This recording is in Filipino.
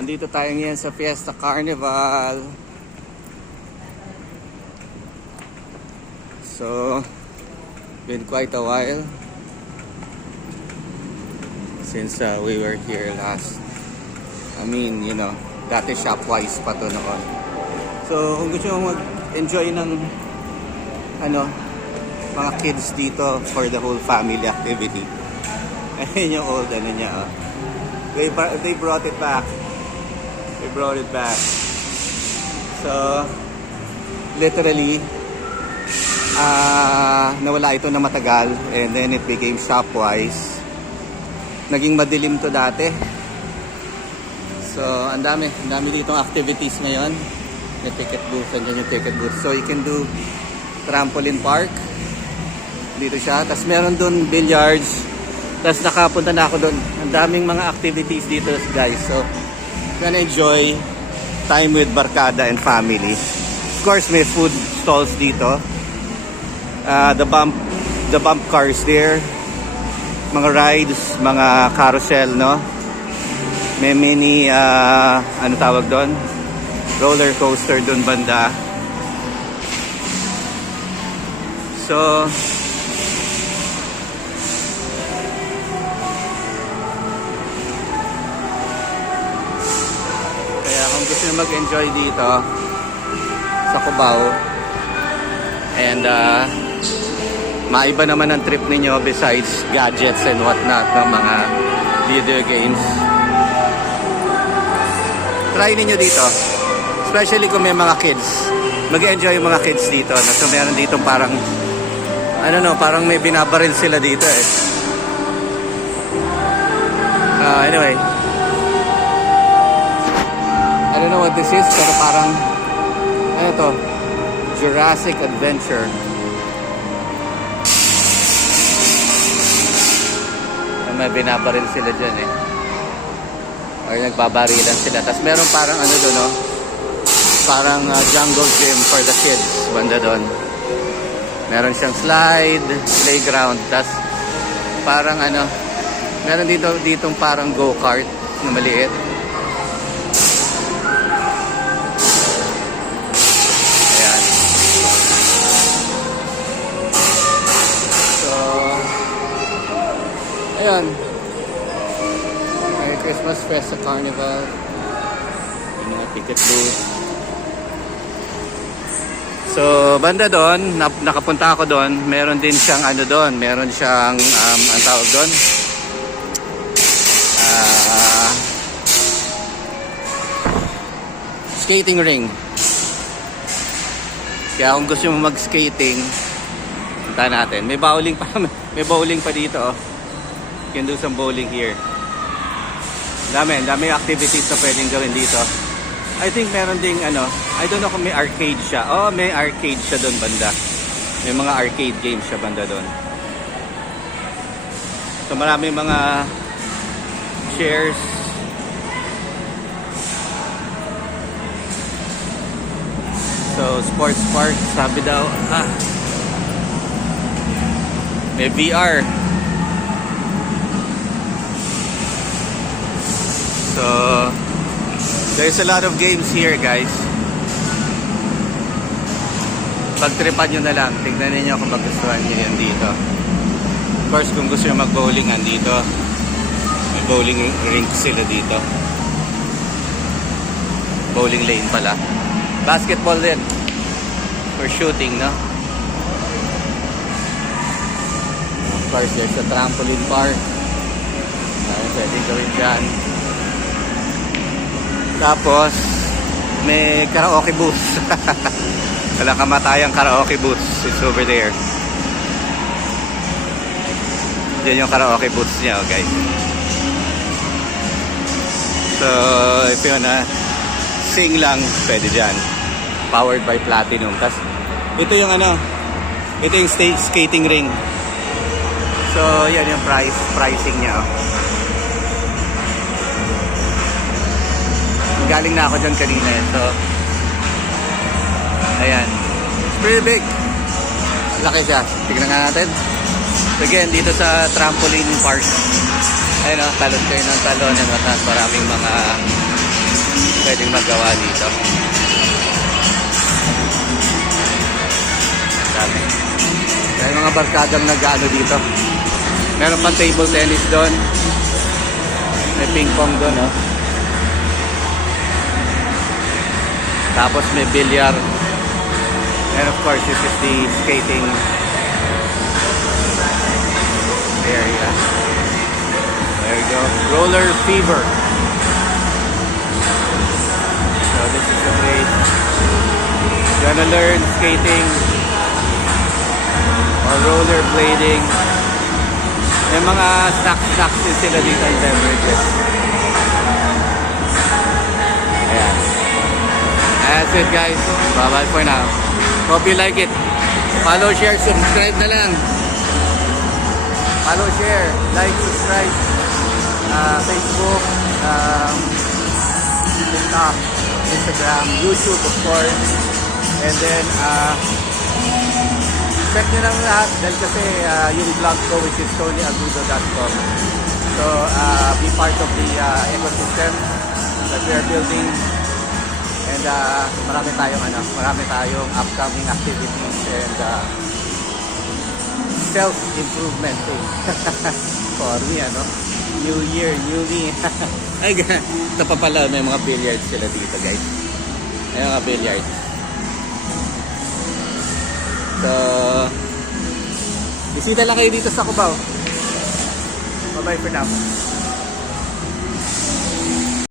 andito tayo ngayon sa Fiesta Carnival. So, been quite a while since we were here last. I mean, you know, dati Shopwise pa to noon. So, kung gusto mo mag-enjoy ng mga kids dito for the whole family activity. Ayun yung old niya. Oh. They brought it back. They brought it back. So, literally, nawala ito na matagal and then it became Shopwise. Naging madilim to dati. So, ang dami ditong activities ngayon. May ticket booth, andyan yung ticket booth. So, you can do trampoline park. Dito siya. Tapos meron dun billiards. Tapos nakapunta na ako dun. Ang daming mga activities dito, guys. So, gonna enjoy time with barkada and family. Of course, may food stalls dito. The bump cars there. Mga rides, mga carousel, no? May mini, ano tawag doon? Roller coaster doon banda. So, kaya kung gusto nyo mag-enjoy dito sa Cubao and maiba naman ang trip ninyo besides gadgets and whatnot ng mga video games, try ninyo dito, especially kung may mga kids. Mag-enjoy yung mga kids dito. So meron dito parang parang may binabaril sila dito eh. Anyway, I don't know what this is, pero parang ano to, Jurassic Adventure. May binabaril sila dyan eh, or nagbabarilan sila. Tapos meron parang doon, no? Parang jungle gym for the kids banda doon. Meron siyang slide, playground. Tapos parang meron ditong parang go-kart na maliit. Ayan. So, ayun. Merry Christmas, Fiesta Carnival. Yung mga ticket booth. So, banda doon, nakapunta ako doon, meron din siyang doon, meron siyang, ang tawag doon, skating ring. Kaya kung gusto mo mag-skating, punta natin. May bowling pa dito, oh. You can do some bowling here. Dami activities na pwedeng gawin dito. I think meron ding I don't know kung may arcade siya. Oh, may arcade siya doon banda. May mga arcade games siya banda doon. So maraming mga shares. So sports park, sabi daw, may VR. So there's a lot of games here, guys. Pagtripan nyo na lang. Tignan niyo kung magustuhan nyo yan dito. Of course, kung gusto nyo mag-bowling, andito. May bowling rink sila dito. Bowling lane pala. Basketball din. For shooting, no? Of course, there's a trampoline park. Pwedeng gawin dyan. Tapos, may karaoke booth. Walang kamatayang karaoke booth. It's over there. Diyan yung karaoke booth niya, okay? So, if you wanna sing lang, pwede dyan. Powered by Platinum. Tapos, ito yung ito yung skating ring. So, yan yung pricing niya, oh. Galing na ako dyan kanina eh. So, ayan. It's pretty big. Laki siya. Tignan nga natin. So again, dito sa trampoline park. Ayun o, talon kayo ng talon. And maraming mga pwedeng magawa dito. Dami. May mga barkadang nag-ano dito. Meron pang table tennis doon. May ping pong doon, oh. Tapos may billiard. And of course, this is the skating area. There you go. Roller Fever. So this is the place. You wanna learn skating or rollerblading. May mga snacks din sila dito and beverages. Ayan. That's it guys. Bye-bye for now. Hope you like it. Follow, share, subscribe na lang. Follow, share, like, subscribe. Facebook, TikTok, Instagram, YouTube of course. And then, check nyo lang lahat dahil kasi yung vlog ko which is TonyAgudo.com. So, be part of the ecosystem that we are building. And marami tayong upcoming activities and self-improvement thing. For me, ano? New year, new me. Ay, ito pa pala, may mga billiards sila dito, guys. May mga billiards. So, bisita lang kayo dito sa Cubao. Bye-bye for now.